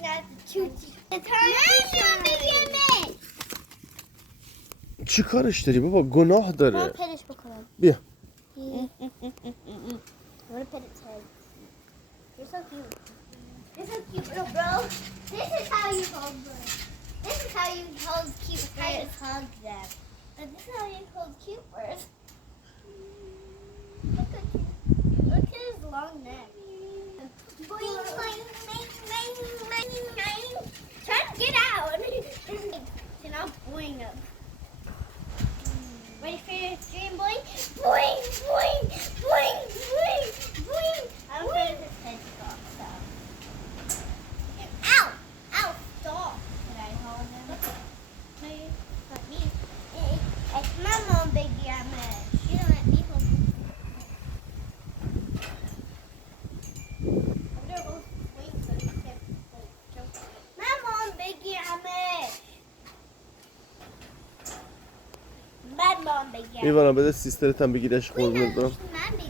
looking at the choo-choo. It's time to yemek. چی کارش داری بابا؟ گناه داره. پرش بکنم. بیا. I'm gonna pet its head. You're so cute. You're so cute, little bro. This is how you hold them. This is how you hold cute birds. How you hug them. And this is how you hold cute birds. Look at you. Look at his long neck. Boing, boing, boing, boing, boing, boing. Try to get out. And I'll boing him. Ready for your dream, boing? Boing, boing, boing, boing, boing. I'm afraid his head's off, so. Ow! Ow! Stop! Did I hold him? No, not me. It's my mom, Biggie. She don't let me hold him. I'm gonna hold his wings so he can't jump on it. My mom, Biggie. من مام بگم ایوانا بده سیسترت هم بگیرش قربونت برم. من بگم